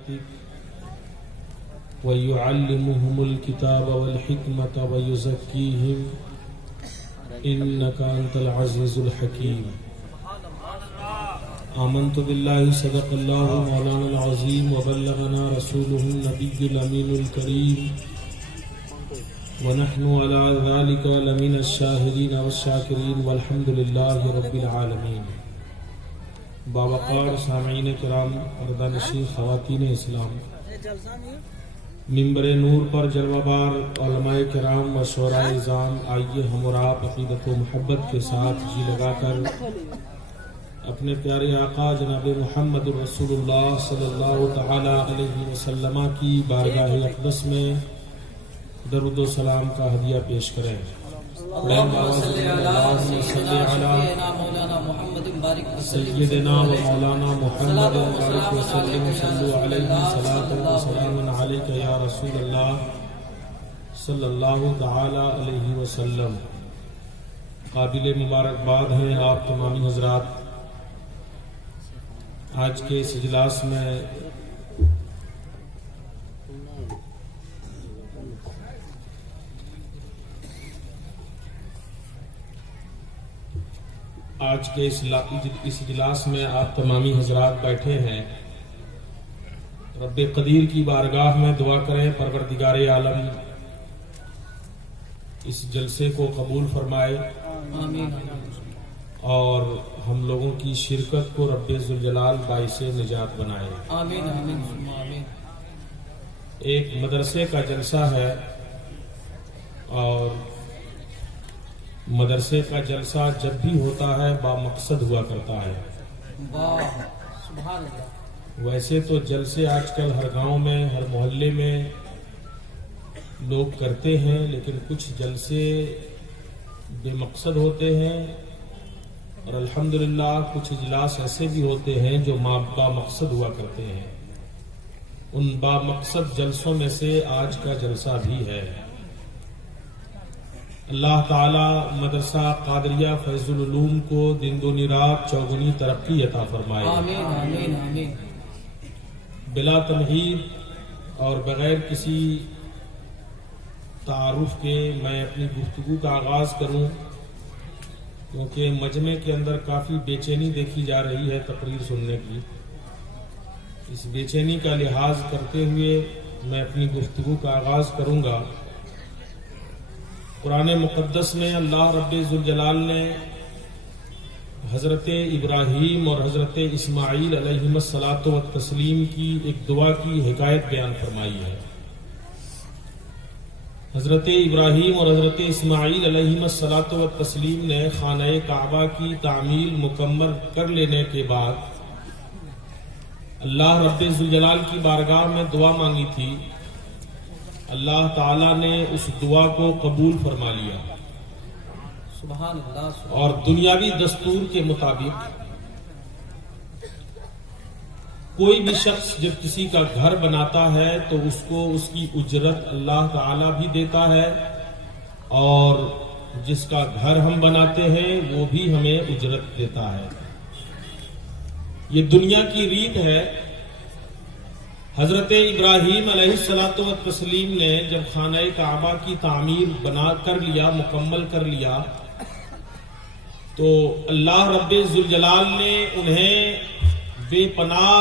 آياتك ويعلمهم الكتاب والحكمة ويزكيهم إنك أنت العزيز الحكيم آمنت بالله صدق الله مولانا العظيم وبلغنا رسوله النبي الأمين الكريم ونحن على ذلك لمن الشاهدين والشاكرين والحمد لله رب العالمين. باوقار سامعین کرام، پردہ خواتین اسلام، ممبر نور پر جلوہ بار علماء کرام و شعراء اعظام، آئیے ہم اور آپ عقیدت و محبت کے ساتھ جی لگا کر اپنے پیارے آقا جناب محمد رسول اللہ صلی اللہ تعالی علیہ وسلم کی بارگاہ اقدس میں درود و سلام کا ہدیہ پیش کریں. سیدنا و مولانا محمد بارک وسلم صلو علیہ صلاۃ و سلام علیک یا رسول اللہ صلی اللہ تعالی علیہ وسلم. قابل مبارکباد ہیں آپ تمامی حضرات. آج کے اس اجلاس میں اس اجلاس میں آپ تمامی حضرات بیٹھے ہیں. رب قدیر کی بارگاہ میں دعا کریں پروردگار عالم اس جلسے کو قبول فرمائے اور ہم لوگوں کی شرکت کو رب ذوالجلال باعث نجات بنائے. ایک مدرسے کا جلسہ ہے اور مدرسے کا جلسہ جب بھی ہوتا ہے با مقصد ہوا کرتا ہے. ویسے تو جلسے آج کل ہر گاؤں میں، ہر محلے میں لوگ کرتے ہیں، لیکن کچھ جلسے بے مقصد ہوتے ہیں اور الحمدللہ کچھ اجلاس ایسے بھی ہوتے ہیں جو با مقصد ہوا کرتے ہیں. ان با مقصد جلسوں میں سے آج کا جلسہ بھی ہے. اللہ تعالی مدرسہ قادریہ فیض العلوم کو دن دنی رات چوگنی ترقی عطا فرمائے. آمین آمین آمین. بلا تمہید اور بغیر کسی تعارف کے میں اپنی گفتگو کا آغاز کروں، کیونکہ مجمع کے اندر کافی بے چینی دیکھی جا رہی ہے تقریر سننے کی. اس بے چینی کا لحاظ کرتے ہوئے میں اپنی گفتگو کا آغاز کروں گا. قرآن مقدس میں اللہ رب ذوالجلال نے حضرت ابراہیم اور حضرت اسماعیل علیہم الصلاۃ والتسلیم کی ایک دعا کی حکایت بیان فرمائی ہے. حضرت ابراہیم اور حضرت اسماعیل علیہم الصلاۃ والتسلیم نے خانہ کعبہ کی تعمیر مکمل کر لینے کے بعد اللہ رب ذوالجلال کی بارگاہ میں دعا مانگی تھی. اللہ تعالیٰ نے اس دعا کو قبول فرما لیا. سبحان اللہ. اور دنیاوی دستور کے مطابق کوئی بھی شخص جب کسی کا گھر بناتا ہے تو اس کو اس کی اجرت اللہ تعالیٰ بھی دیتا ہے اور جس کا گھر ہم بناتے ہیں وہ بھی ہمیں اجرت دیتا ہے. یہ دنیا کی ریت ہے. حضرت ابراہیم علیہ الصلاۃ والتسلیم نے جب خانہ کعبہ کی تعمیر بنا کر لیا، مکمل کر لیا، تو اللہ رب ذوالجلال نے انہیں بے پناہ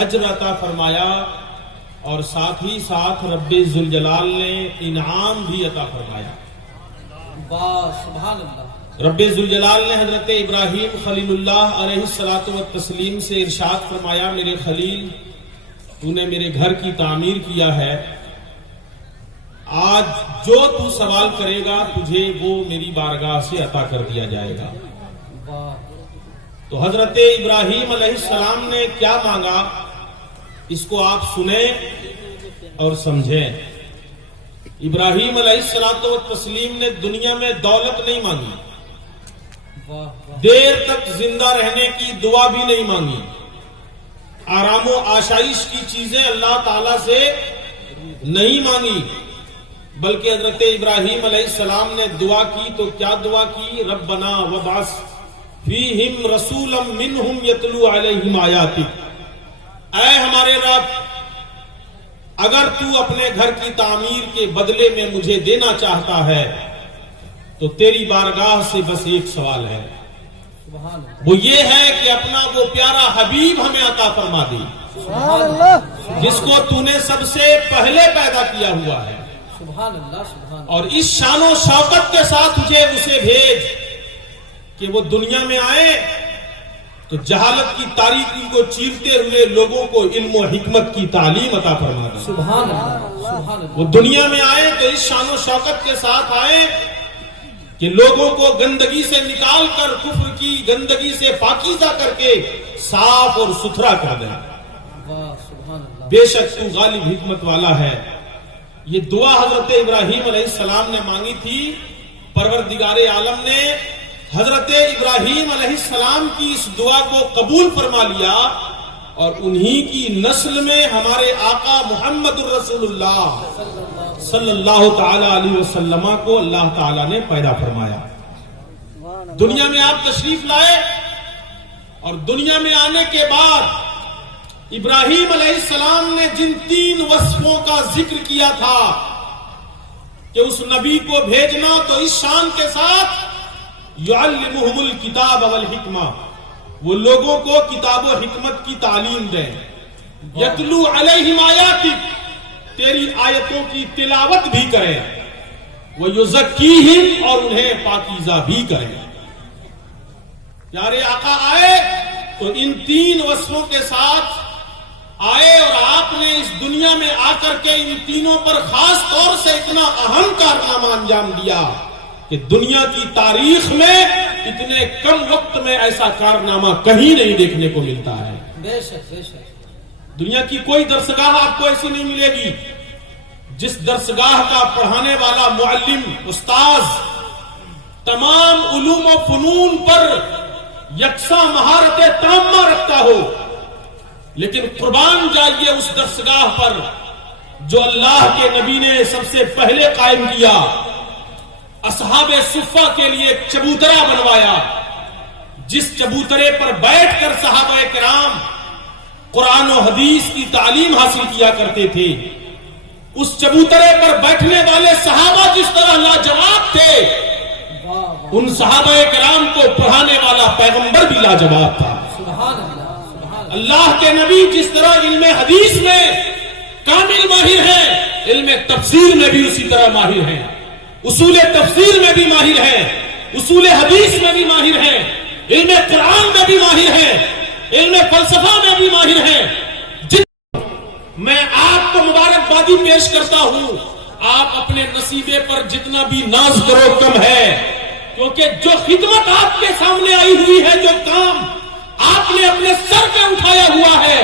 اجر عطا فرمایا اور ساتھ ہی ساتھ رب ذوالجلال نے انعام بھی عطا فرمایا. سبحان اللہ. رب ذوالجلال نے حضرت ابراہیم خلیل اللہ علیہ الصلاۃ والتسلیم سے ارشاد فرمایا، میرے خلیل، تو نے میرے گھر کی تعمیر کیا ہے، آج جو تو سوال کرے گا تجھے وہ میری بارگاہ سے عطا کر دیا جائے گا. تو حضرت ابراہیم علیہ السلام نے کیا مانگا اس کو آپ سنیں اور سمجھیں. ابراہیم علیہ الصلاۃ والتسلیم نے دنیا میں دولت نہیں مانگی، دیر تک زندہ رہنے کی دعا بھی نہیں مانگی، آرام و آشائش کی چیزیں اللہ تعالی سے نہیں مانگی، بلکہ حضرت ابراہیم علیہ السلام نے دعا کی تو کیا دعا کی؟ ربنا وبعث فیہم رسولا منہم یتلو علیہم آیاتک. اے ہمارے رب، اگر تو اپنے گھر کی تعمیر کے بدلے میں مجھے دینا چاہتا ہے تو تیری بارگاہ سے بس ایک سوال ہے، سبحان اللہ، وہ یہ ہے کہ اپنا وہ پیارا حبیب ہمیں عطا فرما دے سبحان اللہ، جس کو تو نے سب سے پہلے پیدا کیا ہوا ہے، سبحان اللہ، سبحان اللہ، اور اس شان و شوکت کے ساتھ تجھے اسے بھیج کہ وہ دنیا میں آئے تو جہالت کی تاریکی کو چیرتے ہوئے لوگوں کو علم و حکمت کی تعلیم عطا فرما دے۔ سبحان اللہ، سبحان اللہ، وہ دنیا میں آئے تو اس شان و شوکت کے ساتھ آئے کہ لوگوں کو گندگی سے نکال کر کفر کی گندگی سے پاکیزہ کر کے صاف اور ستھرا کر دیں۔ واہ، سبحان اللہ، بے شک تو غالب حکمت والا ہے۔ یہ دعا حضرت ابراہیم علیہ السلام نے مانگی تھی، پروردگار عالم نے حضرت ابراہیم علیہ السلام کی اس دعا کو قبول فرما لیا، اور انہی کی نسل میں ہمارے آقا محمد الرسول اللہ صلی اللہ تعالی علیہ وسلم کو اللہ تعالی نے پیدا فرمایا۔ دنیا میں آپ تشریف لائے، اور دنیا میں آنے کے بعد ابراہیم علیہ السلام نے جن 3 وصفوں کا ذکر کیا تھا کہ اس نبی کو بھیجنا تو اس شان کے ساتھ یعلمہم الکتاب والحکمہ، وہ لوگوں کو کتاب و حکمت کی تعلیم دیں، یتلو علیہم آیاتک، تیری آیتوں کی تلاوت بھی کریں، ویزکیہم، اور انہیں پاکیزہ بھی کریں۔ پیارے آقا آئے تو ان 3 وصفوں کے ساتھ آئے، اور آپ نے اس دنیا میں آ کر کے ان تینوں پر خاص طور سے اتنا اہم کارنامہ انجام دیا کہ دنیا کی تاریخ میں اتنے کم وقت میں ایسا کارنامہ کہیں نہیں دیکھنے کو ملتا ہے۔ بے شک، بے شک، دنیا کی کوئی درسگاہ آپ کو ایسی نہیں ملے گی جس درسگاہ کا پڑھانے والا معلم استاذ تمام علوم و فنون پر یکساں مہارت تامہ رکھتا ہو، لیکن قربان جائیے اس درسگاہ پر جو اللہ کے نبی نے سب سے پہلے قائم کیا، اصحاب صفہ کے لیے ایک چبوترا بنوایا، جس چبوترے پر بیٹھ کر صحابہ کرام قرآن و حدیث کی تعلیم حاصل کیا کرتے تھے۔ اس چبوترے پر بیٹھنے والے صحابہ جس طرح لاجواب تھے، واہ، واہ، ان صحابہ کرام کو پڑھانے والا پیغمبر بھی لاجواب تھا۔ سبحان اللہ، سبحان اللہ، اللہ کے نبی جس طرح علم حدیث میں کامل ماہر ہیں، علم تفسیر میں بھی اسی طرح ماہر ہیں، اصول تفسیر میں بھی ماہر ہیں، اصول حدیث میں بھی ماہر ہیں، علم قرآن میں بھی ماہر ہیں، علم فلسفہ میں بھی ماہر ہیں۔ میں آپ کو مبارکبادی پیش کرتا ہوں، آپ اپنے نصیبے پر جتنا بھی ناز کرو کم ہے، کیونکہ جو خدمت آپ کے سامنے آئی ہوئی ہے، جو کام آپ نے اپنے سر پہ اٹھایا ہوا ہے،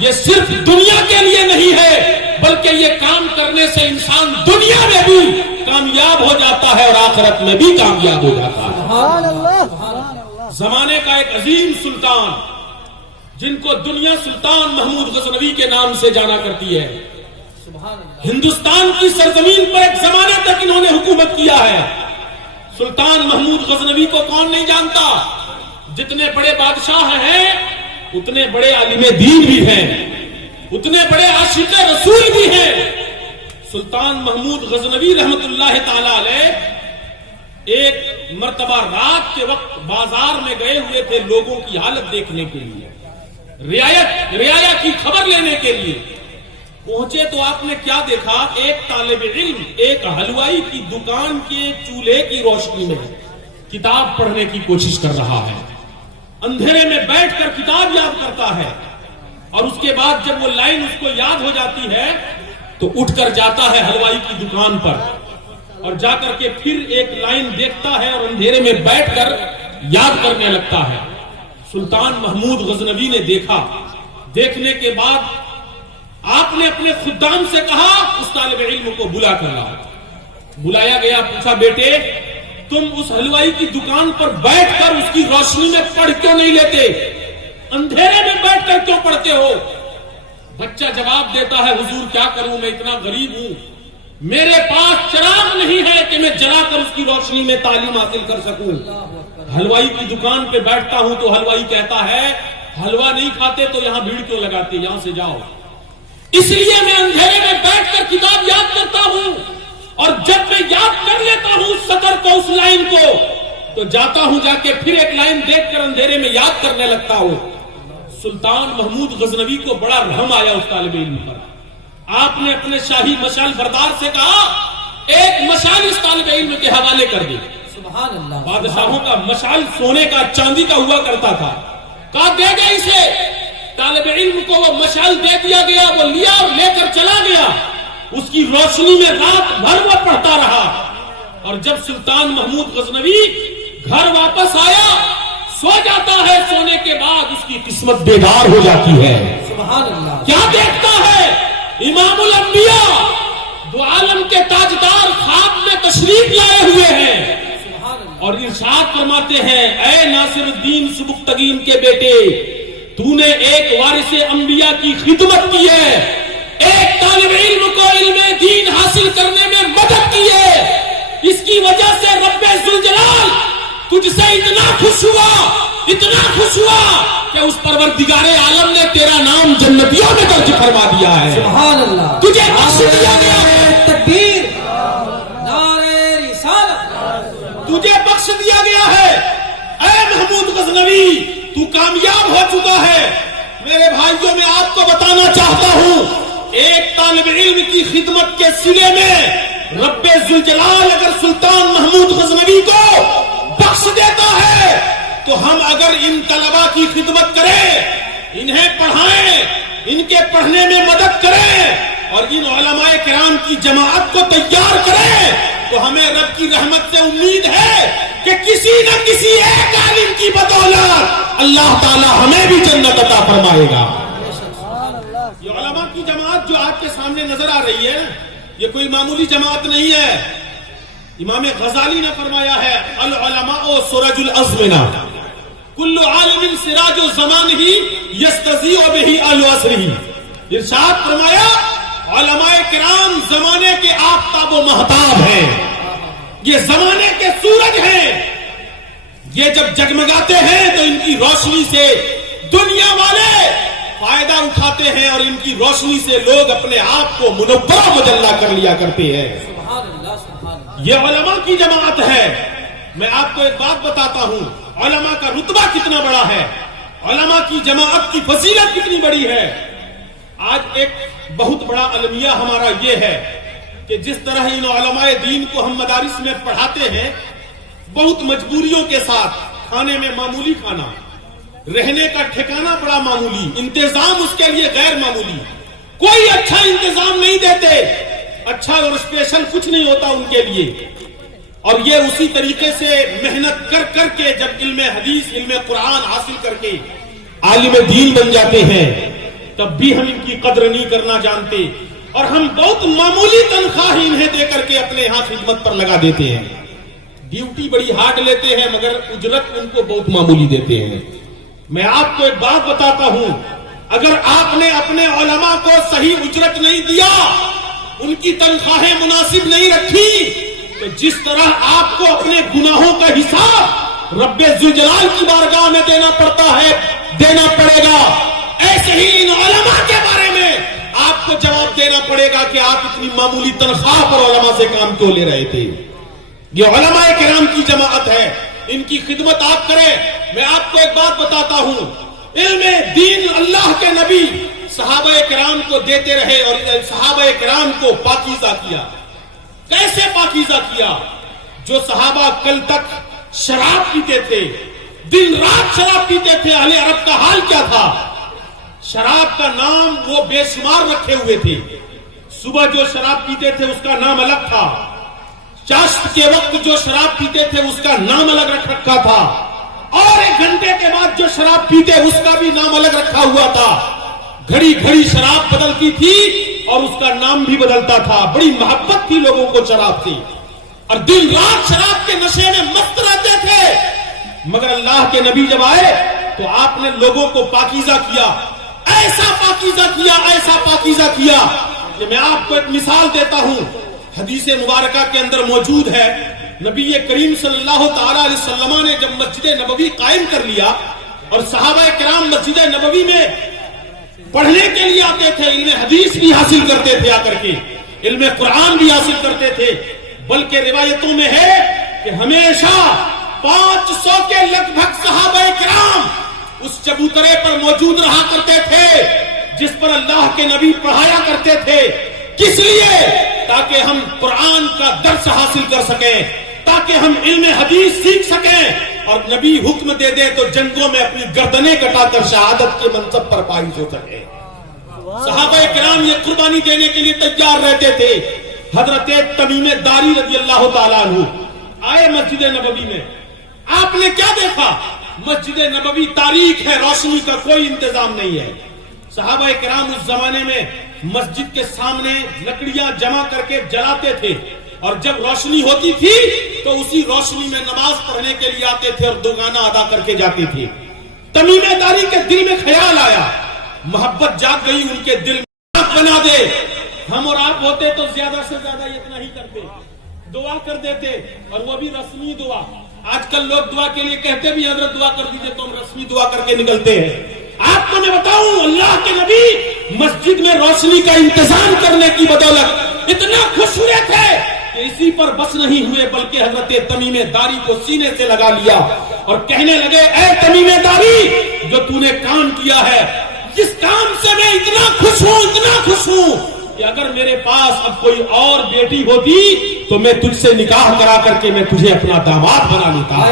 یہ صرف دنیا کے لیے نہیں ہے، بلکہ یہ کام کرنے سے انسان دنیا میں بھی کامیاب ہو جاتا ہے اور آخرت میں بھی کامیاب ہو جاتا ہے۔ سبحان اللہ، سبحان اللہ، زمانے کا ایک عظیم سلطان جن کو دنیا سلطان محمود غزنوی کے نام سے جانا کرتی ہے، سبحان اللہ، ہندوستان کی سرزمین پر ایک زمانے تک انہوں نے حکومت کیا ہے۔ سلطان محمود غزنوی کو کون نہیں جانتا؟ جتنے بڑے بادشاہ ہیں اتنے بڑے عالم دین بھی ہیں، اتنے بڑے عاشق رسول بھی ہیں۔ سلطان محمود غزنوی رحمت اللہ تعالی علیہ ایک مرتبہ رات کے وقت بازار میں گئے ہوئے تھے لوگوں کی حالت دیکھنے کے لیے، رعایا کی خبر لینے کے لیے پہنچے تو آپ نے کیا دیکھا؟ ایک طالب علم ایک حلوائی کی دکان کے چولہے کی روشنی میں کتاب پڑھنے کی کوشش کر رہا ہے، اندھیرے میں بیٹھ کر کتاب یاد کرتا ہے، اور اس کے بعد جب وہ لائن اس کو یاد ہو جاتی ہے تو اٹھ کر جاتا ہے حلوائی کی دکان پر، اور جا کر کے پھر ایک لائن دیکھتا ہے اور اندھیرے میں بیٹھ کر یاد کرنے لگتا ہے۔ سلطان محمود غزنوی نے دیکھا، دیکھنے کے بعد آپ نے اپنے خدام سے کہا اس طالب علم کو بلا کر لاؤ۔ بلایا گیا، پوچھا بیٹے تم اس حلوائی کی دکان پر بیٹھ کر اس کی روشنی میں پڑھ کیوں نہیں لیتے؟ اندھیرے میں بیٹھ کر کیوں پڑھتے ہو؟ بچہ جواب دیتا ہے حضور کیا کروں، میں اتنا غریب ہوں، میرے پاس چراغ نہیں ہے کہ میں جلا کر اس کی روشنی میں تعلیم حاصل کر سکوں۔ حلوائی کی دکان پہ بیٹھتا ہوں تو حلوائی کہتا ہے حلوہ نہیں کھاتے تو یہاں بھیڑ کیوں لگاتے, یہاں سے جاؤ. اس لیے میں اندھیرے میں بیٹھ کر کتاب یاد کرتا ہوں, اور جب میں یاد کر لیتا ہوں سطر کو, اس لائن کو, تو جاتا ہوں جا کے پھر ایک لائن دیکھ کر اندھیرے میں یاد کرنے لگتا ہوں. سلطان محمود غزنوی کو بڑا رحم آیا اس طالب علم پر. آپ نے اپنے شاہی مشعل بردار سے کہا ایک مشعل اس طالب علم کے حوالے کر دی. سبحان اللہ. بادشاہوں کا مشعل سونے کا چاندی کا ہوا کرتا تھا. کہا دے گا اسے. طالب علم کو وہ مشعل دے دیا گیا, وہ لیا اور لے کر چلا گیا. اس کی روشنی میں رات بھر وہ پڑھتا رہا, اور جب سلطان محمود غزنوی گھر واپس آیا, سو جاتا ہے, سونے کے بعد اس کی قسمت بیدار ہو جاتی ہے. سبحان اللہ. کیا دیکھتا ہے؟ امام الانبیاء دو عالم کے تاجدار خواب میں تشریف لائے ہوئے ہیں, سبحان اللہ. اور ارشاد فرماتے ہیں اے ناصر الدین سبکتگین کے بیٹے, تو نے ایک وارث انبیاء کی خدمت کی ہے, ایک طالب علم کو علم دین حاصل کرنے میں مدد کی ہے. اس کی وجہ سے رب ذوالجلال تجھ سے اتنا خوش ہوا کہ اس پروردگار عالم نے تیرا نام جنتیوں میں درج فرما دیا ہے. سبحان اللہ. تجھے بخش دیا گیا ہے. تکبیر, نعرہ رسالت. تجھے بخش دیا گیا ہے. اے محمود غزنوی, تو کامیاب ہو چکا ہے. میرے بھائیوں, میں آپ کو بتانا چاہتا ہوں, ایک طالب علم کی خدمت کے سلے میں رب ذوالجلال اگر سلطان محمود غزنوی کو بخش دیتا ہے, تو ہم اگر ان طلباء کی خدمت کریں, انہیں پڑھائیں, ان کے پڑھنے میں مدد کریں, اور ان علماء کرام کی جماعت کو تیار کریں, تو ہمیں رب کی رحمت سے امید ہے کہ کسی نہ کسی ایک عالم کی بدولت اللہ تعالی ہمیں بھی جنت عطا فرمائے گا. یہ علماء کی جماعت جو آپ کے سامنے نظر آ رہی ہے, یہ کوئی معمولی جماعت نہیں ہے. امام غزالی نے فرمایا ہے العلماء سرج الازمنہ کل عالم سراج الزمان ہی یستضیء بہ اہل عصرہ. ارشاد فرمایا علماء کرام زمانے کے آفتاب و مہتاب ہیں, یہ زمانے کے سورج ہیں. یہ جب جگمگاتے ہیں تو ان کی روشنی سے دنیا والے فائدہ اٹھاتے ہیں, اور ان کی روشنی سے لوگ اپنے آپ کو منورہ مجلہ کر لیا کرتے ہیں. سبحان اللہ. سبحان اللہ. یہ علماء کی جماعت ہے. میں آپ کو ایک بات بتاتا ہوں, علماء کا رتبہ کتنا بڑا ہے, علماء کی جماعت کی فضیلت کتنی بڑی ہے. آج ایک بہت بڑا المیہ ہمارا یہ ہے کہ جس طرح ان علماء دین کو ہم مدارس میں پڑھاتے ہیں, بہت مجبوریوں کے ساتھ, کھانے میں معمولی کھانا, رہنے کا ٹھکانہ بڑا معمولی, انتظام اس کے لیے غیر معمولی, کوئی اچھا انتظام نہیں دیتے, اچھا اور اسپیشل کچھ نہیں ہوتا ان کے لیے. اور یہ اسی طریقے سے محنت کر کر کے جب علم حدیث, علم قرآن حاصل کر کے عالم دین بن جاتے ہیں, تب بھی ہم ان کی قدر نہیں کرنا جانتے, اور ہم بہت معمولی تنخواہ انہیں دے کر کے اپنے یہاں خدمت پر لگا دیتے ہیں. ڈیوٹی بڑی ہارڈ لیتے ہیں مگر اجرت ان کو بہت معمولی دیتے ہیں. میں آپ کو ایک بات بتاتا ہوں, اگر آپ نے اپنے علماء کو صحیح اجرت نہیں دیا, ان کی تنخواہیں مناسب نہیں رکھی, تو جس طرح آپ کو اپنے گناہوں کا حساب رب ذوالجلال کی بارگاہ میں دینا پڑتا ہے, دینا پڑے گا, ایسے ہی ان علماء کے بارے میں آپ کو جواب دینا پڑے گا کہ آپ اتنی معمولی تنخواہ پر علماء سے کام کیوں لے رہے تھے. یہ علماء کرام کی جماعت ہے, ان کی خدمت آپ کریں. میں آپ کو ایک بات بتاتا ہوں, علم دین اللہ کے نبی صحابہ کرام کو دیتے رہے, اور صحابہ کرام کو پاکیزہ کیا. کیسے پاکیزہ کیا؟ جو صحابہ کل تک شراب پیتے تھے, دن رات شراب پیتے تھے, اہل عرب کا حال کیا تھا؟ شراب کا نام وہ بے شمار رکھے ہوئے تھے. صبح جو شراب پیتے تھے اس کا نام الگ تھا, چاشت کے وقت جو شراب پیتے تھے اس کا نام الگ رکھ رکھا تھا, اور 1 گھنٹے کے بعد جو شراب پیتے اس کا بھی نام الگ رکھا ہوا تھا. گھڑی گھڑی شراب بدلتی تھی اور اس کا نام بھی بدلتا تھا. بڑی محبت تھی لوگوں کو شراب سے, اور دن رات شراب کے نشے میں مست رہتے تھے. مگر اللہ کے نبی جب آئے تو آپ نے لوگوں کو پاکیزہ کیا, ایسا پاکیزہ کیا, ایسا پاکیزہ کیا کہ میں آپ کو ایک مثال دیتا ہوں. حدیث مبارکہ کے اندر موجود ہے, نبی کریم صلی اللہ تعالی علیہ وسلم نے جب مسجد نبوی قائم کر لیا, اور صحابہ کرام مسجد نبوی میں پڑھنے کے لیے آتے تھے، علم حدیث بھی حاصل کرتے تھے، آ کر کے علم قرآن بھی حاصل کرتے تھے، بلکہ روایتوں میں ہے کہ ہمیشہ 500 کے لگ بھگ صحابہ کرام اس چبوترے پر موجود رہا کرتے تھے جس پر اللہ کے نبی پڑھایا کرتے تھے۔ کس لیے؟ تاکہ ہم قرآن کا درس حاصل کر سکیں، تاکہ ہم علم حدیث سیکھ سکیں، اور نبی حکم دے دے تو جنگوں میں اپنی گردنیں کٹا کر شہادت کے منصب پر فائز ہو سکے۔ صحابہ کرام یہ قربانی دینے کے لیے تیار رہتے تھے۔ حضرت تمیم داری رضی اللہ تعالیٰ عنہ آئے مسجد نبوی میں، آپ نے کیا دیکھا؟ مسجد نبوی تاریک ہے، روشنی کا کوئی انتظام نہیں ہے۔ صحابہ کرام اس زمانے میں مسجد کے سامنے لکڑیاں جمع کر کے جلاتے تھے، اور جب روشنی ہوتی تھی تو اسی روشنی میں نماز پڑھنے کے لیے آتے تھے اور دوگانا ادا کر کے جاتے تھے۔ تمیم داری کے دل میں خیال آیا، محبت جاگ گئی ان کے دل میں، بنا دے۔ ہم اور آپ ہوتے تو زیادہ سے زیادہ اتنا ہی کرتے، دعا کر دیتے، اور وہ بھی رسمی دعا۔ آج کل لوگ دعا کے لیے کہتے بھی حضرت دعا کر دیجئے، تو ہم رسمی دعا کر کے نکلتے ہیں۔ آپ کو میں بتاؤں، اللہ کے نبی مسجد میں روشنی کا انتظام کرنے کی بدولت اتنا خوش ہوئے تھے کہ اسی پر بس نہیں ہوئے، بلکہ حضرت تمیم داری کو سینے سے لگا لیا اور کہنے لگے، اے تمیم داری، جو تو نے کام کیا ہے، جس کام سے میں اتنا خوش ہوں، اتنا خوش ہوں کہ اگر میرے پاس اب کوئی اور بیٹی ہوتی تو میں تجھ سے نکاح کرا کر کے میں تجھے اپنا داماد بنا لیتا،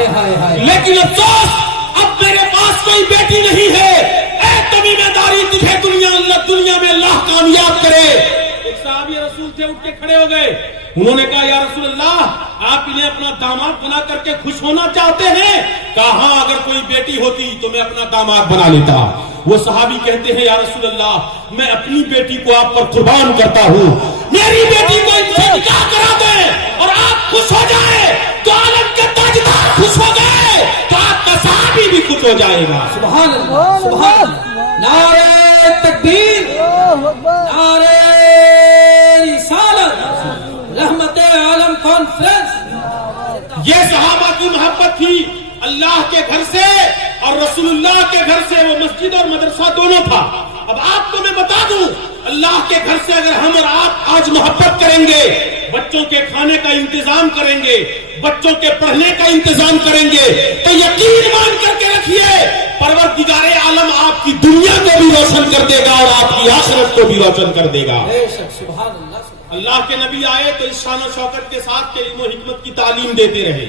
لیکن افسوس اب میرے پاس کوئی بیٹی نہیں ہے۔ اے تمیم داری، تجھے دنیا میں اللہ کامیاب کرے۔ ایک صحابی رسول تھے، اٹھ کے کھڑے ہو گئے، انہوں نے کہا، یا رسول اللہ، آپ انہیں اپنا داماد بنا کر کے خوش ہونا چاہتے ہیں؟ کہا ہاں، اگر کوئی بیٹی ہوتی تو میں اپنا داماد بنا لیتا۔ وہ صحابی کہتے ہیں، یا رسول اللہ، میں اپنی بیٹی کو آپ پر قربان کرتا ہوں، میری بیٹی کو ان سے نکاح کرا دیں اور آپ خوش ہو جائے تو عالم کے تاجدار خوش ہو گئے تو آپ کا صحابی بھی خوش ہو جائے گا۔ سبحان اللہ، سبحان اللہ، نعرہ تکبیر، نعرہ رسالت، رحمت عالم کانفرنس۔ یہ صحابہ کی محبت تھی اللہ کے گھر سے اور رسول اللہ کے گھر سے، وہ مسجد اور مدرسہ دونوں تھا۔ اب آپ کو میں بتا دوں، اللہ کے گھر سے اگر ہم اور آپ آج محبت کریں گے، بچوں کے کھانے کا انتظام کریں گے، بچوں کے پڑھنے کا انتظام کریں گے، تو یقین مان کر کے رکھیے، پروردگار عالم آپ کی دنیا کو بھی روشن کر دے گا اور آپ کی آخرت کو بھی روشن کر دے گا۔ بے شک، سبحان اللہ۔ اللہ کے نبی آئے تو اس شان و شوکت کے ساتھ کہ علم و حکمت کی تعلیم دیتے رہے۔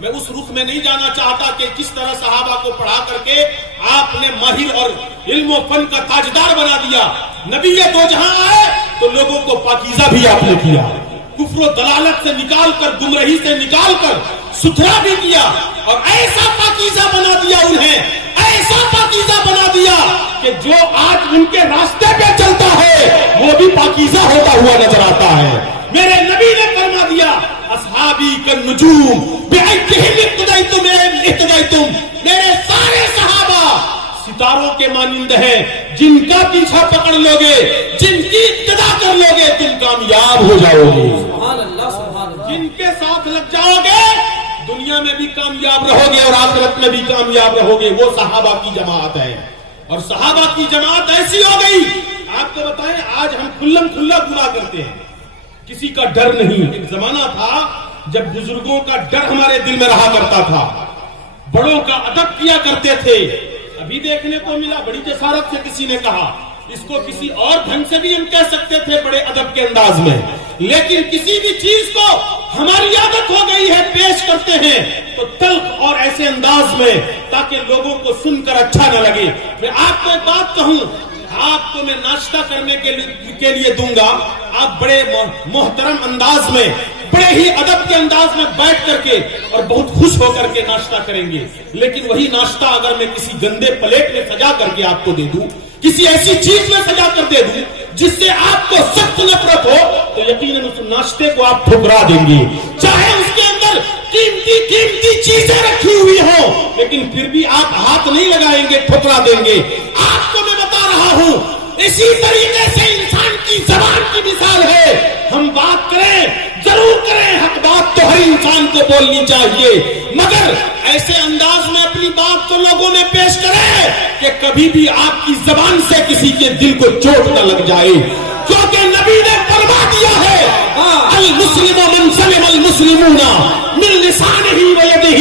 میں اس رخ میں نہیں جانا چاہتا کہ کس طرح صحابہ کو پڑھا کر کے آپ نے ماہر اور علم و فن کا تاجدار بنا دیا۔ نبی یہ دو جہاں آئے تو لوگوں کو پاکیزہ بھی آپ نے کیا، کفر و دلالت سے نکال کر، گمراہی سے نکال کر ستھرا بھی کیا، اور ایسا پاکیزہ بنا دیا انہیں، ایسا پاکیزہ بنا دیا کہ جو آج ان کے راستے پہ چلتا ہے وہ بھی پاکیزہ ہوتا ہوا نظر آتا ہے۔ میرے نبی نے فرما دیا، اصحابی کالنجوم بأیہم اقتدیتم اہتدیتم، میرے سارے صحابہ ستاروں کے مانند ہیں، جن کا پیچھا پکڑ لوگے، جن کی اقتدا کر لوگے، تم کامیاب ہو جاؤ گے۔ سبحان اللہ، سبحان اللہ۔ جن کے ساتھ لگ جاؤ گے دنیا میں بھی کامیاب رہو گے اور آخرت میں بھی کامیاب رہو گے۔ وہ صحابہ کی جماعت ہے، اور صحابہ کی جماعت ایسی ہو گئی۔ آپ کو بتائیں، آج ہم کھلم کھلا گناہ کرتے ہیں، کسی کا ڈر نہیں۔ ایک زمانہ تھا جب بزرگوں کا ڈر ہمارے دل میں رہا کرتا تھا، بڑوں کا ادب کیا کرتے تھے۔ ابھی دیکھنے کو ملا، بڑی جسارت سے کسی نے کہا، اس کو کسی اور ڈھنگ سے بھی ہم کہہ سکتے تھے، بڑے ادب کے انداز میں، لیکن کسی بھی چیز کو ہماری عادت ہو گئی ہے پیش کرتے ہیں تو تلخ اور ایسے انداز میں تاکہ لوگوں کو سن کر اچھا نہ لگے۔ میں آپ کو ایک بات کہوں، آپ کو میں ناشتہ کرنے کے لیے دوں گا، آپ بڑے محترم انداز میں، بڑے ہی ادب کے انداز میں بیٹھ کر کے اور بہت خوش ہو کر کے ناشتہ کریں گے، لیکن وہی ناشتہ اگر میں کسی گندے پلیٹ میں سجا کر کے آپ کو دے دوں، کسی ایسی چیز میں سجا کر دے دوں جس سے آپ کو سخت نفرت ہو، تو یقیناً اس ناشتے کو آپ ٹھکرا دیں گے، چاہے اس کے اندر قیمتی چیزیں رکھی ہوئی ہوں، لیکن پھر بھی آپ ہاتھ نہیں لگائیں گے، ٹھکرا دیں گے۔ آپ کو میں بتا رہا ہوں، اسی طریقے سے انسان کی زبان کی مثال ہے۔ ہم بات کریں، ضرور ضرور کریں، حق بات تو ہر انسان کو بولنی چاہیے، مگر ایسے انداز میں اپنی بات کو لوگوں میں پیش کریں کہ کبھی بھی آپ کی زبان سے کسی کے دل کو چوٹ نہ لگ جائے، کیونکہ نبی نے فرما دیا ہے المسلم من سلم المسلمون من لسانہ ویدہ،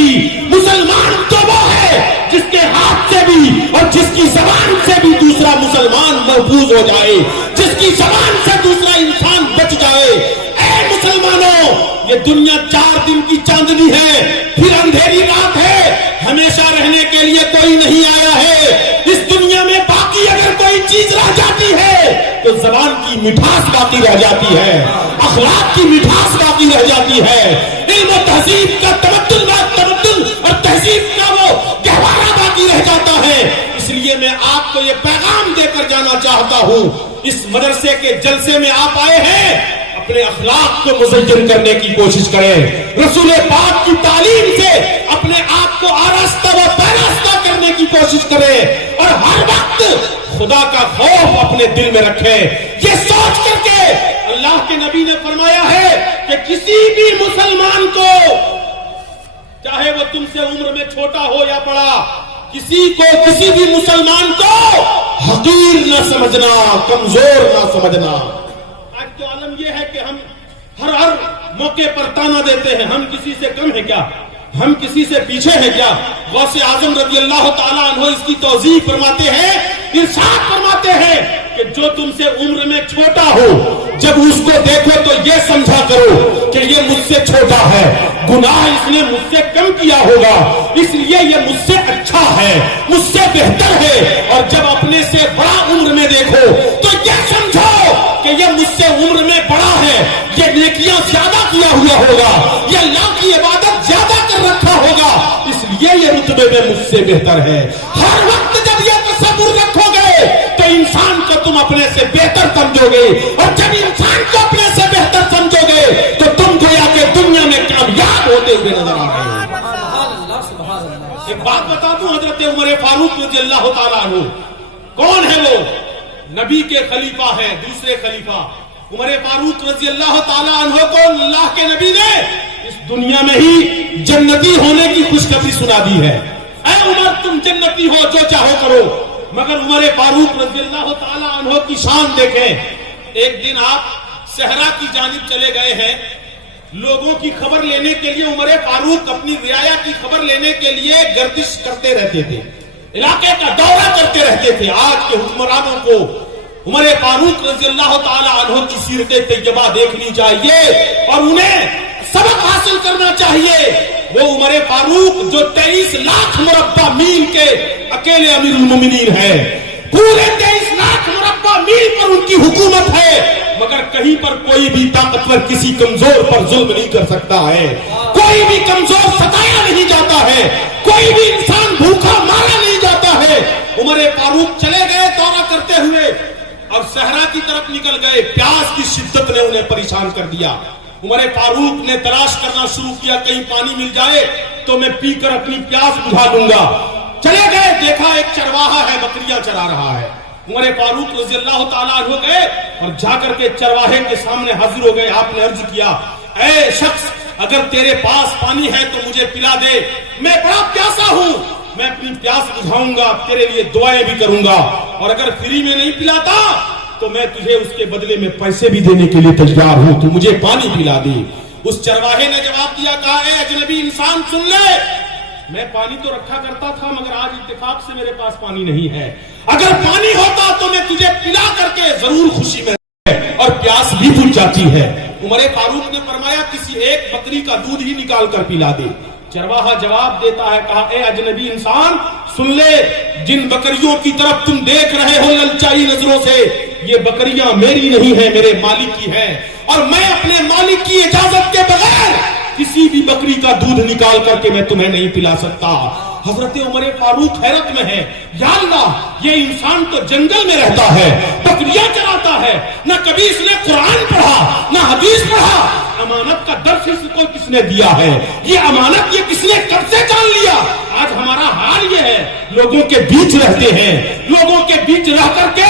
مسلمان تو وہ ہے جس کے ہاتھ سے بھی اور جس کی زبان سے بھی دوسرا مسلمان محفوظ ہو جائے، جس کی زبان سے دوسرا انسان بچ جائے۔ اے مسلمانوں، یہ دنیا 4 دن کی چاندنی ہے، پھر اندھیری رات ہے، ہمیشہ رہنے کے لیے کوئی نہیں آیا ہے۔ اس دنیا میں باقی اگر کوئی چیز رہ جاتی ہے تو زبان کی مٹھاس باقی رہ جاتی ہے، اخلاق کی مٹھاس باقی رہ جاتی ہے، علم و تہذیب کا تمدن اور تہذیب کا وہ گہوارہ باقی رہ جاتا ہے۔ اس لیے میں آپ کو یہ پیغام دے کر جانا چاہتا ہوں، اس مدرسے کے جلسے میں آپ آئے ہیں، اپنے اخلاق کو مزین کرنے کی کوشش کریں، رسول پاک کی تعلیم سے اپنے آپ کو آراستہ و پیراستہ کرنے کی کوشش کریں، اور ہر وقت خدا کا خوف اپنے دل میں رکھیں، یہ سوچ کر کے اللہ کے نبی نے فرمایا ہے کہ کسی بھی مسلمان کو، چاہے وہ تم سے عمر میں چھوٹا ہو یا بڑا، کسی بھی مسلمان کو حقیر نہ سمجھنا، کمزور نہ سمجھنا۔ آج تو عالم یہ ہے کہ ہم ہر موقع پر تانا دیتے ہیں، ہم کسی سے کم ہیں کیا، ہم کسی سے پیچھے ہیں کیا؟ غوث اعظم رضی اللہ تعالیٰ عنہ اس کی توضیح فرماتے ہیں، ارشاد فرماتے ہیں کہ جو تم سے عمر میں چھوٹا ہو، جب اس کو دیکھو تو یہ سمجھا کرو کہ یہ مجھ سے چھوٹا ہے، گناہ اس نے مجھ سے کم کیا ہوگا، اس لیے یہ مجھ سے اچھا ہے، مجھ سے بہتر ہے، اور جب اپنے سے بڑا عمر میں دیکھو تو یہ سمجھو کہ یہ مجھ سے عمر میں بڑا ہے، یہ نیکیاں زیادہ کیا ہوا ہوگا، یہ اللہ کی عبادت زیادہ کر رکھا ہوگا، اس لیے یہ رتبے میں مجھ سے بہتر ہے۔ ہر وقت جب یہ تصور رکھو گے تو انسان کو تم اپنے سے بہتر سمجھو گے، اور جب انسان کو اپنے سے بہتر سمجھو گے تو تم گویا کہ دنیا میں کامیاب ہوتے ہوئے نظر آ رہے ہیں۔ ایک بات بتا دوں، حضرت عمر فاروق رضی اللہ تعالیٰ عنہ کون ہے؟ وہ نبی کے خلیفہ ہیں، دوسرے خلیفہ عمر فاروق رضی اللہ تعالیٰ عنہ کو اللہ کے نبی نے اس دنیا میں ہی جنتی ہونے کی خوشخبری سنا دی ہے۔ اے عمر، تم جنتی ہو، جو چاہو کرو، مگر عمر فاروق رضی اللہ تعالیٰ عنہ کی شان دیکھیں۔ ایک دن آپ صحرا کی جانب چلے گئے ہیں، لوگوں کی خبر لینے کے لیے عمر فاروق اپنی رعایا کی خبر لینے کے لیے گردش کرتے رہتے تھے، علاقے کا دورہ کرتے رہتے تھے۔ آج کے حکمرانوں کو عمر فاروق رضی اللہ تعالیٰ عنہ کی سیرت طیبہ دیکھنی چاہیے اور انہیں سبق حاصل کرنا چاہیے۔ وہ عمر فاروق جو 23 لاکھ مربع میل کے اکیلے امیر المومنین ہیں، پورے 23 لاکھ مربع میل پر ان کی حکومت ہے، مگر کہیں پر کوئی بھی طاقتور کسی کمزور پر ظلم نہیں کر سکتا ہے، کوئی بھی کمزور ستایا نہیں جاتا ہے، کوئی بھی انسان بھوکا مارا نہیں جاتا ہے۔ عمر فاروق چلے گئے دورہ کرتے ہوئے اور صحرا کی طرف نکل گئے، پیاس کی شدت نے انہیں پریشان کر دیا۔ عمر فاروق نے تلاش کرنا شروع کیا، کہیں پانی مل جائے تو میں پی کر اپنی پیاس بجھا دوں گا۔ چلے گئے، دیکھا ایک چرواہا ہے، بکریاں چرا رہا ہے۔ عمر فاروق رضی اللہ تعالیٰ عنہ گئے اور جا کر کے چرواہے کے سامنے حاضر ہو گئے۔ آپ نے عرض کیا، اے شخص، اگر تیرے پاس پانی ہے تو مجھے پلا دے، میں بڑا پیاسا ہوں، میں اپنی پیاس بجھاؤں گا، تیرے لیے دعائیں بھی کروں گا، اور اگر فری میں نہیں پلاتا تو میں تجھے اس کے بدلے میں پیسے بھی دینے کے لیے تیار ہوں، تو مجھے پانی پلا دے۔ اس چرواہے نے جواب دیا، کہا، اے اجنبی انسان سن لے، میں پانی تو رکھا کرتا تھا مگر آج اتفاق سے میرے پاس پانی نہیں ہے، اگر پانی ہوتا تو میں تجھے پلا کر کے ضرور خوشی میں اور پیاس بھی بجھ جاتی ہے۔ عمر فاروق نے فرمایا، کسی ایک بکری کا دودھ ہی نکال کر پلا دے۔ چرواہا جواب دیتا ہے، کہا، اے اجنبی انسان سن لے، جن بکریوں کی طرف تم دیکھ رہے ہو للچائی نظروں سے، یہ بکریاں میری نہیں ہیں، میرے مالک کی ہیں، اور میں اپنے مالک کی اجازت کے بغیر کسی بھی بکری کا دودھ نکال کر کے میں تمہیں نہیں پلا سکتا۔ حضرت عمر فاروق حیرت میں ہے، یا اللہ، یہ انسان تو جنگل میں رہتا ہے، بکریاں چراتا ہے، نہ کبھی اس نے قرآن پڑھا نہ حدیث پڑھا، امانت کا درس اس کو کس نے دیا ہے؟ یہ امانت یہ کس نے کب سے جان لیا؟ آج ہمارا حال یہ ہے، لوگوں کے بیچ رہتے ہیں، لوگوں کے بیچ رہ کر کے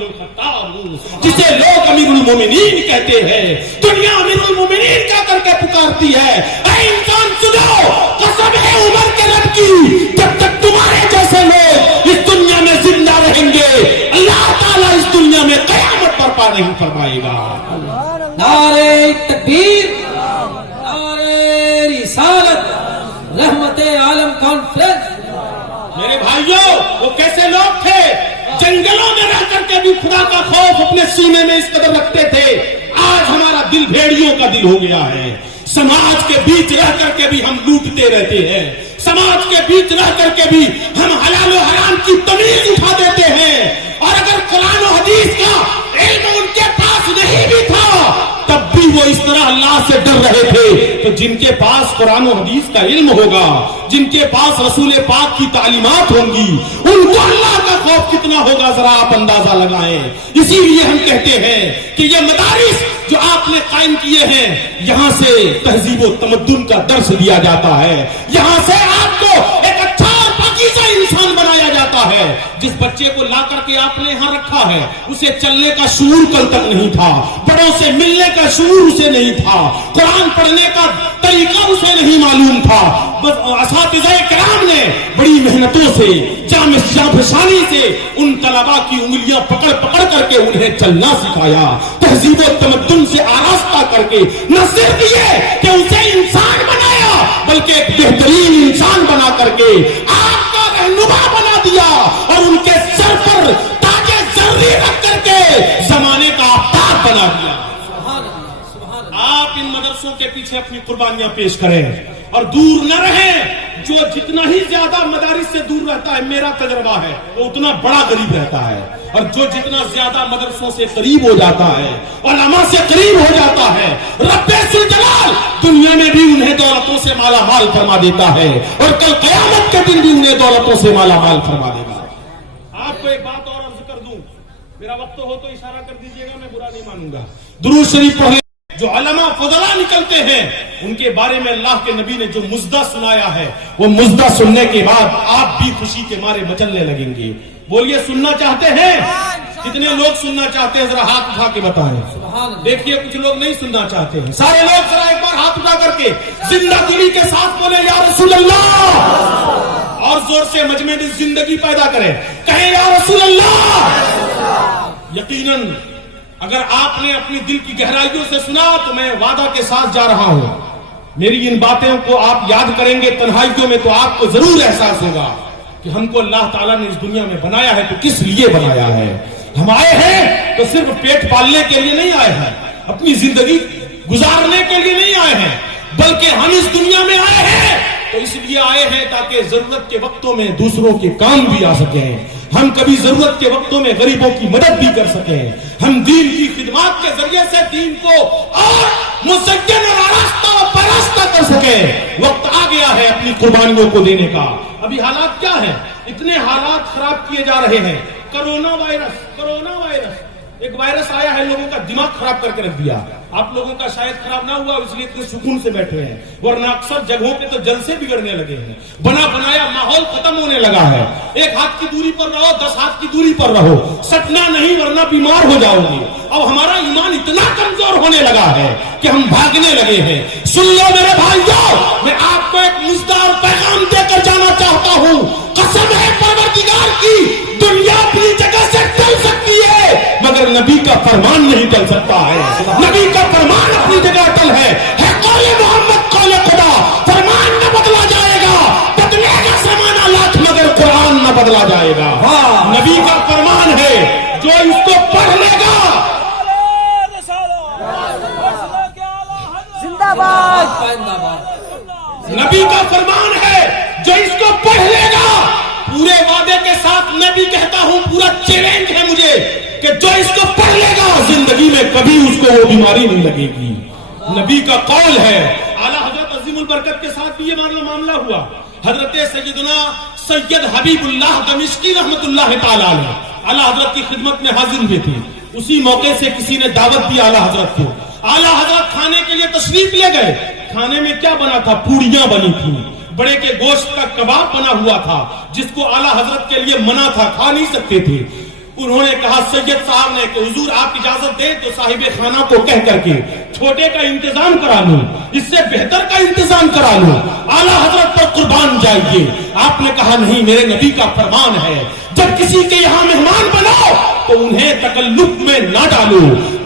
بن الخطاب ہوں، جسے لوگ امیر المومنین کہتے ہیں، دنیا امیر المومنین کہہ کر کے پکارتی ہے۔ اے انسان سنو، قسم ہے عمر کے رب کی، جب تک تمہارے جیسے لوگ اس دنیا میں زندہ رہیں گے، اللہ تعالیٰ اس دنیا میں قیامت برپا نہیں فرمائے گا۔ نعرہ تکبیر، نعرہ رسالت، رحمت عالم کانفرنس۔ میرے بھائیوں، وہ کیسے لوگ تھے؟ جنگلوں میں رہ کر کے بھی خدا کا خوف اپنے سینے میں اس قدر رکھتے تھے۔ آج ہمارا دل بھیڑیوں کا دل ہو گیا ہے۔ سماج کے بیچ رہ کر کے بھی ہم لوٹتے رہتے ہیں، سماج کے بیچ رہ کر کے بھی ہم حلال و حرام کی تمیز اٹھا دیتے ہیں۔ اور اگر قرآن و حدیث کا علم ان کے پاس نہیں بھی تھا تب بھی وہ اس طرح اللہ سے ڈر رہے تھے۔ تو جن کے پاس قرآن و حدیث کا علم ہوگا، جن کے پاس رسول پاک کی تعلیمات ہوں گی، ان کو اللہ کا خوف کتنا ہوگا ذرا آپ اندازہ لگائیں۔ اسی لیے ہم کہتے ہیں کہ یہ مدارس جو آپ نے قائم کیے ہیں، یہاں سے تہذیب و تمدن کا درس دیا جاتا ہے، یہاں سے آپ کو ایک اچھا اور پاکیزہ انسان بنایا جاتا ہے۔ جس بچے کو لا کر کے آپ نے یہاں رکھا ہے، اسے چلنے کا شعور کل تک نہیں تھا، بڑوں سے ملنے کا شعور اسے نہیں تھا، قرآن پڑھنے کا طریقہ اسے نہیں معلوم تھا۔ بس اساتذہ کرام نے بڑی محنتوں سے، جام فشانی سے ان طلباء کی انگلیاں پکڑ پکڑ کر کے انہیں چلنا سکھایا، تہذیب و تمدن سے آراستہ کر کے نہ صرف یہ کہ اسے انسان بنایا بلکہ ایک بہترین انسان بنا کر کے آپ کا رہنما بنا دیا، اور ان کے سر پر تاج زرعی رکھ کر کے زمانے کا آفتاب بنا دیا۔ آپ ان مدرسوں کے پیچھے اپنی قربانیاں پیش کریں اور دور نہ رہیں۔ جو جتنا ہی زیادہ مدارس سے دور رہتا ہے، میرا تجربہ ہے، وہ اتنا بڑا غریب رہتا ہے، اور جو جتنا زیادہ مدرسوں سے قریب ہو جاتا ہے، علماء سے قریب ہو جاتا ہے، رب ذوالجلال دنیا میں بھی انہیں دولتوں سے مالا مال فرما دیتا ہے، اور کل قیامت کے دن بھی انہیں دولتوں سے مالا مال فرما دے گا۔ آپ کو ایک بات اور عرض کر دوں، میرا وقت ہو تو اشارہ کر دیجیے گا، میں برا نہیں مانوں گا۔ درود شریف پڑھیں۔ جو علماء فضلاء نکلتے ہیں، ان کے بارے میں اللہ کے نبی نے جو مزدہ سنایا ہے، وہ مزدہ سننے کے بعد آپ بھی خوشی کے مارے مچلنے لگیں گے۔ بولیے سننا چاہتے ہیں؟ کتنے لوگ سننا چاہتے ہیں ذرا ہاتھ اٹھا کے بتائیں۔ دیکھیے کچھ لوگ نہیں سننا چاہتے ہیں، سارے لوگ ذرا ایک بار ہاتھ اٹھا کر کے زندہ دلی کے ساتھ بولے یا رسول اللہ، اور زور سے مجمع میں زندگی پیدا کریں، کہیں یا رسول اللہ۔ یقیناً اگر آپ نے اپنی دل کی گہرائیوں سے سنا تو میں وعدہ کے ساتھ جا رہا ہوں، میری ان باتوں کو آپ یاد کریں گے تنہائیوں میں تو آپ کو ضرور احساس ہوگا کہ ہم کو اللہ تعالیٰ نے اس دنیا میں بنایا ہے تو کس لیے بنایا ہے۔ ہم آئے ہیں تو صرف پیٹ پالنے کے لیے نہیں آئے ہیں، اپنی زندگی گزارنے کے لیے نہیں آئے ہیں، بلکہ ہم اس دنیا میں آئے ہیں تو اس لیے آئے ہیں تاکہ ضرورت کے وقتوں میں دوسروں کے کام بھی آ سکیں، ہم کبھی ضرورت کے وقتوں میں غریبوں کی مدد بھی کر سکیں، ہم دین کی خدمات کے ذریعے سے دین کو اور مزین اور آراستہ و پراستہ کر سکیں۔ وقت آ گیا ہے اپنی قربانیوں کو دینے کا۔ ابھی حالات کیا ہیں؟ اتنے حالات خراب کیے جا رہے ہیں۔ کرونا وائرس ایک وائرس آیا ہے، لوگوں کا دماغ خراب کر کے رکھ دیا۔ آپ لوگوں کا شاید خراب نہ ہوا اس لیے اتنے سکون سے بیٹھے ہیں، ورنہ اکثر جگہوں پہ تو جلسے بگڑنے لگے ہیں، بنا بنایا ماحول ختم ہونے لگا ہے۔ 1 ہاتھ کی دوری پر رہو، 10 ہاتھ کی دوری پر رہو، سٹنا نہیں ورنہ بیمار ہو جاؤ گے۔ اب ہمارا ایمان اتنا کمزور ہونے لگا ہے کہ ہم بھاگنے لگے ہیں۔ سن لو میرے بھائیوں، میں آپ کو ایک مزدہ اور پیغام دے کر جانا چاہتا ہوں، قسم ہے پروردگار کی، دنیا اپنی جگہ سے چل سکتی ہے مگر نبی کا فرمان نہیں چل سکتا ہے۔ نبی کا فرمان اپنی جگہ اٹل ہے قول محمد قول خدا، فرمان نہ بدلا جائے گا، بدلے گا زمانہ لاکھ مگر قرآن نہ بدلا جائے گا۔ نبی کا فرمان ہے، جو اس کو پڑھ لے گا، زندہ باد، نبی کا فرمان ہے جو اس کو پڑھ لے گا، پورے وعدے کے ساتھ میں بھی کہتا ہوں، پورا چیلنج ہے مجھے کہ جو اس کو پڑھ لے گا زندگی میں کبھی اس کو وہ بیماری نہیں لگے گی۔ نبی کا قول ہے۔ اعلیٰ حضرت عظیم البرکت کے ساتھ بھی یہ معاملہ ہوا۔ حضرت سیدنا سید حبیب اللہ دمشقی رحمت اللہ تعالی علیہ اعلیٰ حضرت کی خدمت میں حاضر ہوئے تھے۔ اسی موقع سے کسی نے دعوت دی اعلیٰ حضرت کو، اعلیٰ حضرت کھانے کے لیے تشریف لے گئے۔ کھانے میں کیا بنا تھا؟ پوڑیاں بنی تھیں، بڑے کے گوشت کا کباب بنا ہوا تھا جس کو اعلیٰ حضرت کے لیے منع تھا، کھا نہیں سکتے تھے۔ انہوں نے کہا سید صاحب نے کہ حضور آپ اجازت دیں تو صاحب خانہ کو کہہ کر کے چھوٹے کا انتظام کرا لوں، اس سے بہتر کا انتظام کرا لوں، اعلیٰ حضرت پر قربان جائیے۔ آپ نے کہا نہیں، میرے نبی کا فرمان ہے جب کسی کے یہاں مہمان بناؤ تو انہیں تکلف میں نہ ڈالو،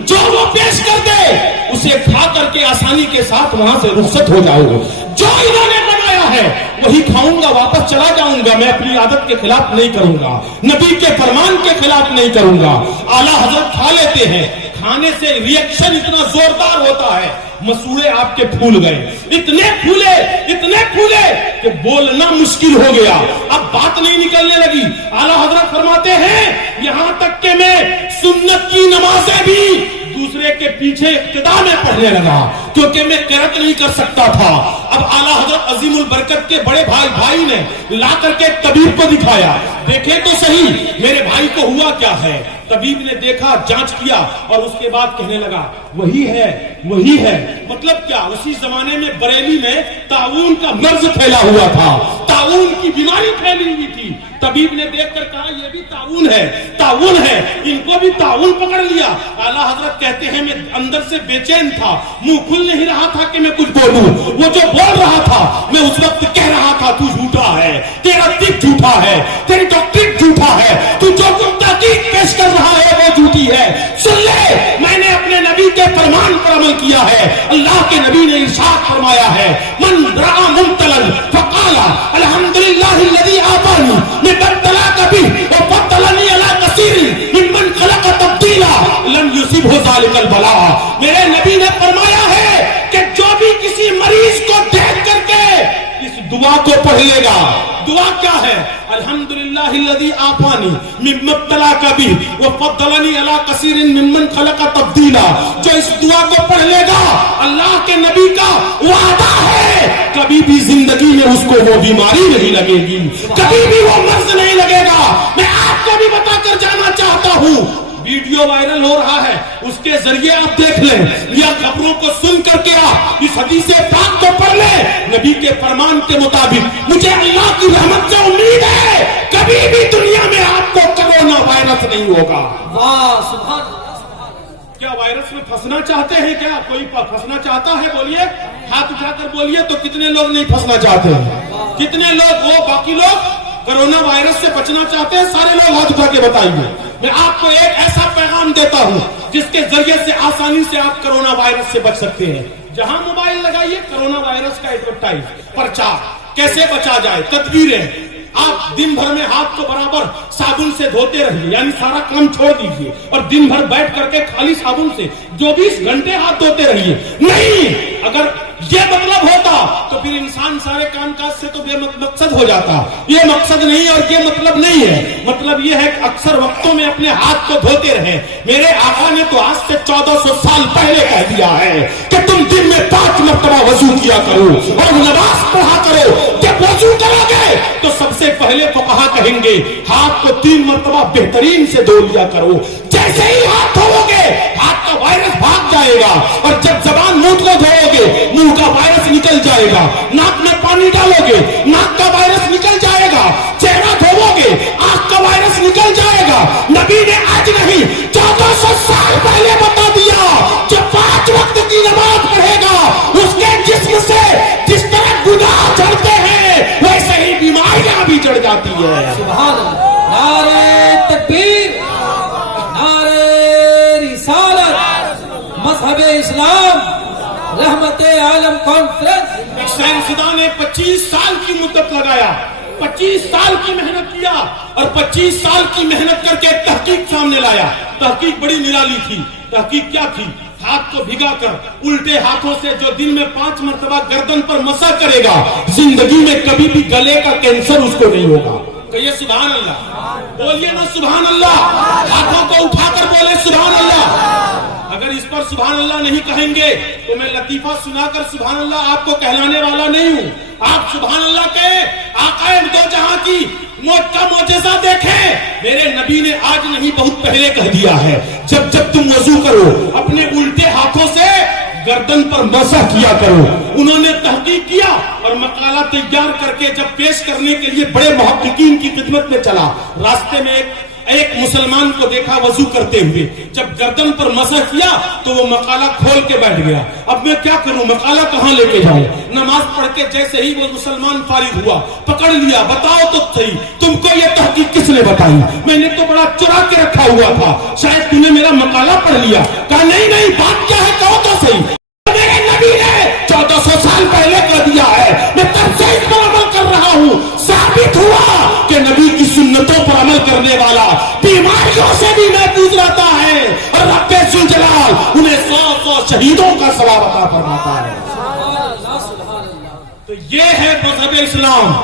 جو وہ پیش کر دے اسے کھا کر کے آسانی کے ساتھ وہاں سے رخصت ہو جاؤ، جو انہوں نے بنایا ہے وہی کھاؤں گا، واپس چلا جاؤں گا، میں اپنی عادت کے خلاف نہیں کروں گا، نبی کے فرمان کے خلاف نہیں کروں گا۔ اعلیٰ حضرت کھا لیتے ہیں، کھانے سے ریئیکشن اتنا زوردار ہوتا ہے، مسوڑے آپ کے پھول گئے، اتنے پھولے کہ بولنا مشکل ہو گیا، اب بات نہیں نکلنے لگی۔ اعلیٰ حضرت فرماتے ہیں یہاں تک کہ میں سنت کی نمازیں بھی دوسرے کے پیچھے اقتدا میں پڑھنے لگا کیونکہ میں قرأت نہیں کر سکتا تھا۔ اب اعلیٰ حضرت عظیم البرکت کے بڑے بھائی نے لا کر کے طبیب کو دکھایا، دیکھے تو صحیح میرے بھائی کو ہوا کیا ہے۔ طبیب نے دیکھا، جانچ کیا اور اس کے بعد کہنے لگا وہی ہے۔ مطلب کیا؟ اسی زمانے میں بریلی میں طاعون کا مرض پھیلا ہوا تھا، طاعون کی بیماری پھیلی ہوئی تھی۔ طبیب نے دیکھ کر کہا یہ بھی طاعون ہے، ان کو بھی طاعون پکڑ لیا۔ اعلیٰ حضرت کہتے ہیں میں اندر سے بے چین تھا، منہ کھل نہیں رہا تھا کہ میں کچھ بولوں، وہ جو بول رہا تھا میں اس وقت کہہ رہا تھا تو جھوٹا ہے، تیرا طب جھوٹا ہے، تیری ڈاکٹریٹ جھوٹا ہے، تو جو تحقیق پیش کر رہا ہے وہ جھوٹی ہے۔ سن لے، میں نے اپنے نبی کے فرمان پر عمل کیا ہے۔ اللہ کے نبی نے ارشاد فرمایا ہے من رأى مبتلا فقال الحمدللہ الذی آتانی من ابتلاک به وفضلنی علی کثیر ممن خلق تفضیلا لم یصبہ ذلک البلاء۔ میرے نبی نے فرمایا ہے کہ جو بھی کسی مریض کو دیکھ کر کے اس دعا کو پڑھ لے گا، دعا کیا ہے؟ الحمدللہ الذی آفانی مما ابتلاک به وفضلنی علی کثیر ممن خلق تفضیلا۔ جو اس دعا کو پڑھ لے گا، اللہ کے نبی کا وعدہ ہے کبھی بھی زندگی میں اس کو وہ بیماری نہیں لگے گی، کبھی بھی وہ مرض نہیں لگے گا۔ میں آپ کو بھی بتا کر جانا چاہتا ہوں، ویڈیو وائرل ہو رہا ہے، اس کے ذریعے آپ دیکھ لیں یا خبروں کو سن کر کے آپ اس حدیث پاک کو پڑھ لیں۔ نبی کے فرمان کے مطابق مجھے اللہ کی رحمت سے امید ہے کبھی بھی دنیا میں آپ کو کرونا وائرس نہیں ہوگا۔ واہ سبحان اللہ۔ کیا وائرس میں پھنسنا چاہتے ہیں؟ کیا کوئی پھنسنا چاہتا ہے؟ بولیے، ہاتھ اٹھا کر بولیے تو کتنے لوگ نہیں پھنسنا چاہتے ہیں؟ کتنے لوگ؟ وہ باقی لوگ کرونا وائرس سے بچنا چاہتے ہیں؟ سارے لوگ ہاتھ اٹھا کے بتائیے۔ میں آپ کو ایک ایسا پیغام دیتا ہوں جس کے ذریعے سے آسانی سے آپ کرونا وائرس سے بچ سکتے ہیں۔ جہاں موبائل لگائیے کرونا وائرس کا ایڈورٹائز، پرچار، کیسے بچا جائے، تدبیریں۔ آپ دن بھر میں ہاتھ کو برابر صابن سے دھوتے رہیے، یعنی سارا کام چھوڑ دیجیے اور دن بھر بیٹھ کر کے خالی صابن سے 24 گھنٹے ہاتھ دھوتے رہیے۔ نہیں، اگر یہ مطلب ہوتا تو پھر انسان سارے کام کاج سے تو بے مقصد ہو جاتا۔ یہ مقصد نہیں اور یہ مطلب نہیں ہے۔ مطلب یہ ہے کہ اکثر وقتوں میں اپنے ہاتھ کو دھوتے رہیں۔ میرے آقا نے تو آج سے 1400 سال پہلے کہہ دیا ہے کہ تم دن میں 5 مرتبہ وضو کیا کرو اور نماز پڑھا کرو۔ جب وضو کرو گے تو سب سے پہلے فقہا کہیں گے ہاتھ کو 3 مرتبہ بہترین سے دھو لیا کرو۔ جیسے ہی ہاتھ دھو گے ہاتھ کا وائرس بھاگ جائے گا، اور جب زبان منہ کو دھو گے منہ کا وائرس نکل جائے گا، ناک میں پانی ڈالو گے ناک کا وائرس نکل جائے گا، چہرہ دھو گے آنکھ کا وائرس نکل جائے گا۔ نبی نے آج نہیں 1400 سال پہلے بتا دیا کہ 5 وقت کی نماز پڑھے گا اس کے جسم سے جس طرح گناہ جڑتے ہیں ویسے ہی بیماریاں بھی جڑ جاتی ہے۔ سبحان اللہ۔ نعرہ تکبیر، نعرہ رسالت، مذہب اسلام، رحمت عالم کانفرنس۔ ایک سائنسدان نے 25 سال کی مدت لگایا، 25 سال کی محنت کیا اور 25 سال کی محنت کر کے تحقیق سامنے لایا۔ تحقیق بڑی نرالی تھی۔ تحقیق کیا تھی؟ ہاتھ کو بھگا کر الٹے ہاتھوں سے جو دن میں 5 مرتبہ گردن پر مسح کرے گا زندگی میں کبھی بھی گلے کا کینسر اس کو نہیں ہوگا۔ کہیے سبحان اللہ، بولیے نا سبحان اللہ، ہاتھوں کو اٹھا کر بولے سبحان اللہ۔ اگر اس پر سبحان اللہ نہیں کہیں گے تو میں لطیفہ سنا کر سبحان اللہ آپ کو کہلانے والا نہیں ہوں۔ آپ سبحان اللہ کہے، آقا دو جہاں کی موت کا معجزہ دیکھیں۔ میرے نبی نے آج نہیں بہت پہلے کہہ دیا ہے جب تم وضو کرو اپنے الٹے ہاتھوں سے گردن پر مسح کیا کرو۔ انہوں نے تحقیق کیا اور مقالہ تیار کر کے جب پیش کرنے کے لیے بڑے محققین کی خدمت میں چلا، راستے میں ایک ایک مسلمان کو دیکھا وضو کرتے ہوئے، جب گردن پر مسح کیا تو وہ مقالہ کھول کے بیٹھ گیا. اب میں کیا کروں، مقالہ کہاں لے کے جاؤں؟ نماز پڑھ کے جیسے ہی وہ مسلمان فارغ ہوا، پکڑ لیا، بتاؤ تو صحیح تم کو یہ تحقیق کس نے بتائی؟ میں نے تو بڑا چرا کے رکھا ہوا تھا، شاید تم نے میرا مقالہ پڑھ لیا. کہا نہیں بات کیا ہے، کہو تو صحیح. میرے نبی نے 1400 سال پہلے کر دیا ہے، میں تب سے اس پر عمل کر رہا ہوں. ثابت ہوا کہ نبی کی سنتوں پر عمل کرنے والا بیماریوں سے بھی محفوظ رہتا ہے، اور رب ذوالجلال انہیں 100 شہیدوں کا ثواب عطا فرماتا ہے. تو یہ ہے مذہب اسلام.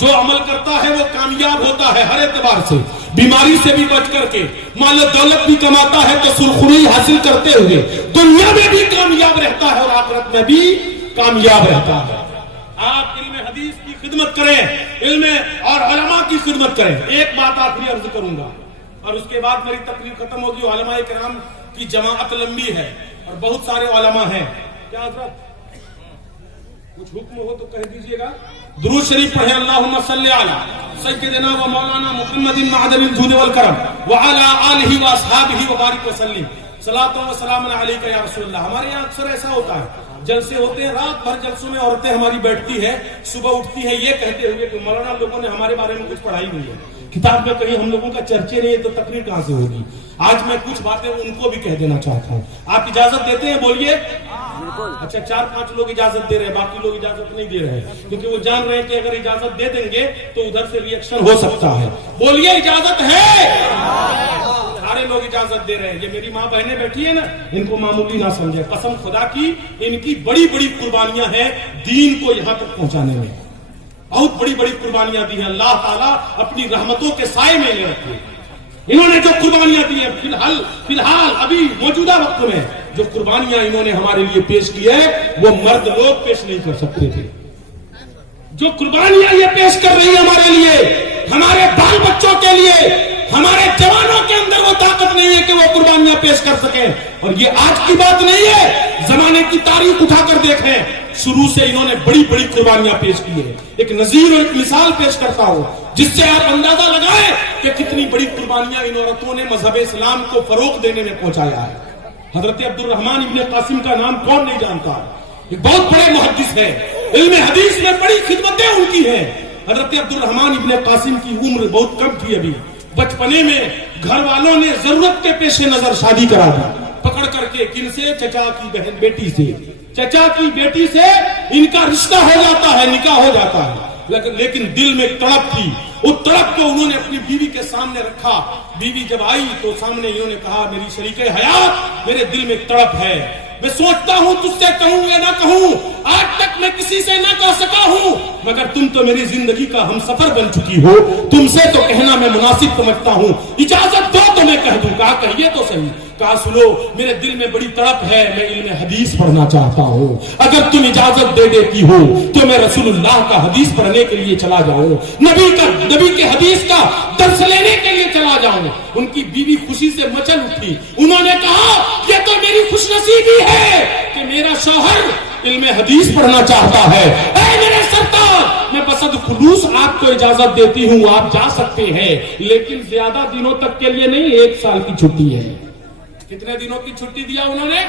جو عمل کرتا ہے وہ کامیاب ہوتا ہے ہر اعتبار سے، بیماری سے بھی بچ کر کے، مال و دولت بھی کماتا ہے تو سرخروئی حاصل کرتے ہوئے دنیا میں بھی کامیاب رہتا ہے اور آخرت میں بھی کامیاب رہتا ہے. آپ علم حدیث کی خدمت کریں، علم اور علماء کی خدمت کریں. ایک بات آخری عرض کروں گا اور اس کے بعد میری تقریر ختم ہوگی. علماء کرام کی جماعت لمبی ہے اور بہت سارے علماء ہیں. کیا حضرت کچھ حکم ہو تو کہہ دیجئے گا. درود شریف پڑھیں. اللہم صلی علی سیدنا و مولانا محمد معدن الجود والکرم وعلی آلہ واصحابہ وبارک وسلم. صلاۃ و سلام علیک یا رسول اللہ. ہمارے یہاں اکثر ایسا ہوتا ہے، جلسے ہوتے ہیں، رات بھر جلسوں میں عورتیں ہماری بیٹھتی ہیں، صبح اٹھتی ہیں یہ کہتے ہوئے کہ مولانا لوگوں نے ہمارے بارے میں کچھ پڑھائی نہیں ہے، کتاب میں کہیں ہم لوگوں کا چرچے نہیں ہے تو تقریر کہاں سے ہوگی. آج میں کچھ باتیں ان کو بھی کہہ دینا چاہتا ہوں. آپ اجازت دیتے ہیں؟ بولیے. اچھا 4-5 لوگ اجازت دے رہے ہیں، باقی لوگ اجازت نہیں دے رہے ہیں، کیونکہ وہ جان رہے ہیں کہ اگر اجازت دے دیں گے تو ادھر سے ری ایکشن ہو سکتا ہے. بولیے اجازت ہے؟ سارے لوگ اجازت دے رہے ہیں. یہ میری ماں بہنیں بیٹھی ہیں نا، ان کو معمولی نہ سمجھے. قسم خدا کی ان کی بڑی بڑی قربانیاں ہیں دین کو یہاں تک پہنچانے میں، بہت بڑی بڑی قربانیاں دی ہیں. اللہ تعالیٰ اپنی رحمتوں کے سائے میں لے رکھے. انہوں نے جو قربانیاں دی ہیں فی الحال ابھی موجودہ وقت میں جو قربانیاں انہوں نے ہمارے لیے پیش کی ہے وہ مرد لوگ پیش نہیں کر سکتے تھے. جو قربانیاں یہ پیش کر رہی ہیں ہمارے لیے، ہمارے بال بچوں کے لیے، ہمارے جوانوں کے اندر وہ طاقت نہیں ہے کہ وہ قربانیاں پیش کر سکیں. اور یہ آج کی بات نہیں ہے، زمانے کی تاریخ اٹھا کر دیکھیں، شروع سے انہوں نے بڑی بڑی قربانیاں پیش کی ہیں. ایک نظیر اور ایک مثال پیش کرتا ہوں جس سے آپ اندازہ لگائیں کہ کتنی بڑی قربانیاں ان عورتوں نے مذہب اسلام کو فروغ دینے میں پہنچایا ہے. حضرت عبد الرحمن ابن قاسم کا نام کون نہیں جانتا؟ ایک بہت بڑے محدث ہے، علم حدیث میں بڑی خدمتیں ان کی ہیں. حضرت عبد الرحمن ابن قاسم کی عمر بہت کم تھی. ابھی بچپنے میں گھر والوں نے ضرورت کے پیش نظر شادی کرا دی، پکڑ کر کے. کن سے؟ چچا کی بہن بیٹی سے. چچا کی بیٹی سے ان کا رشتہ ہو جاتا ہے، نکاح ہو جاتا ہے. لیکن دل میں تڑپ تھی، اس تڑپ کو انہوں نے اپنی بیوی کے سامنے رکھا. بیوی جب آئی تو سامنے انہوں نے کہا میری شریک حیات، میرے دل میں تڑپ ہے، میں سوچتا ہوں تجھ سے کہوں یا نہ کہوں، آج تک میں کسی سے نہ کہہ سکا ہوں، مگر تم تو میری زندگی کا ہم سفر بن چکی ہو، تم سے تو کہنا میں مناسب سمجھتا ہوں، اجازت دو تو میں کہہ دوں. کہا کہیے تو صحیح. کہا سنو میرے دل میں بڑی تڑپ ہے، میں علم حدیث پڑھنا چاہتا ہوں، اگر تم اجازت دے دیتی ہو تو میں رسول اللہ کا حدیث پڑھنے کے لیے چلا جاؤں، نبی کے حدیث کا درس لینے کے لیے چلا جاؤں. ان کی بیوی خوشی سے مچل اٹھی. انہوں نے کہا یہ تو میری خوش نصیبی ہے کہ میرا شوہر علم حدیث پڑھنا چاہتا ہے. اے میرے سرکار، میں بسد خلوص آپ کو اجازت دیتی ہوں، آپ جا سکتے ہیں، لیکن زیادہ دنوں تک کے لیے نہیں، 1 سال کی چھٹی ہے. کتنے دنوں کی چھٹی دیا انہوں نے؟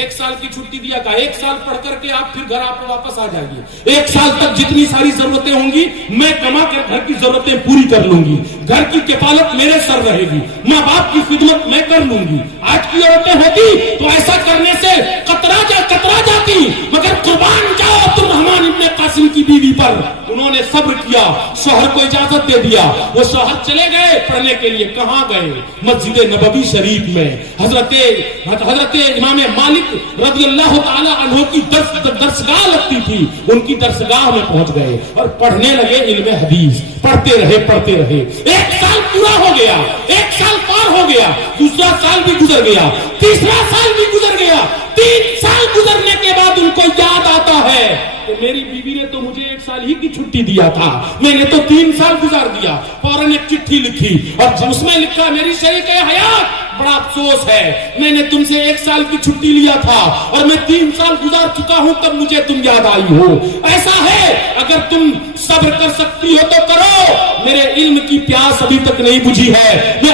1 سال کی چھٹی دیا. کہا 1 سال پڑھ کر کے آپ پھر گھر آپ واپس آ جائیے. 1 سال تک جتنی ساری ضرورتیں ہوں گی میں کما کر گھر کی ضرورتیں پوری کر لوں گی، گھر کی کفالت میرے سر رہے گی، ماں باپ کی خدمت میں کر لوں گی. آج کی عورتیں ہوتی تو ایسا کرنے سے کترا جاتی، مگر قربان جاؤ عبد الرحمن ابن قاسم کی بیوی پر. انہوں نے صبر کیا، شوہر کو اجازت دے دیا. وہ شوہر چلے گئے پڑھنے کے لیے. کہاں گئے؟ مسجد نبوی شریف میں. حضرت امام مالک رضی اللہ تعالی عنہ کی درسگاہ لگتی تھی، ان کی درسگاہ میں پہنچ گئے اور پڑھنے لگے علم حدیث. پڑھتے رہے. 1 سال پورا ہو گیا، 1 سال پار ہو گیا، دوسرا سال بھی گزر گیا، تیسرا سال بھی گزر گیا. 3 سال گزرنے کے بعد ان کو یاد آتا ہے کہ میری بیوی نے تو مجھے 1 سال ہی کی چھٹی دیا تھا، میں نے تو 3 سال گزار دیا. فوراً ایک چٹھی لکھی اور اس میں لکھا میری شریک حیات، بڑا افسوس ہے میں نے تم سے 1 سال کی چھٹی لیا تھا اور میں 3 سال گزار چکا ہوں، تب مجھے تم یاد آئی ہو. ایسا ہے اگر تم صبر کر سکتی ہو تو کرو، میرے علم کی پیاس ابھی تک نہیں بجھی ہے، میں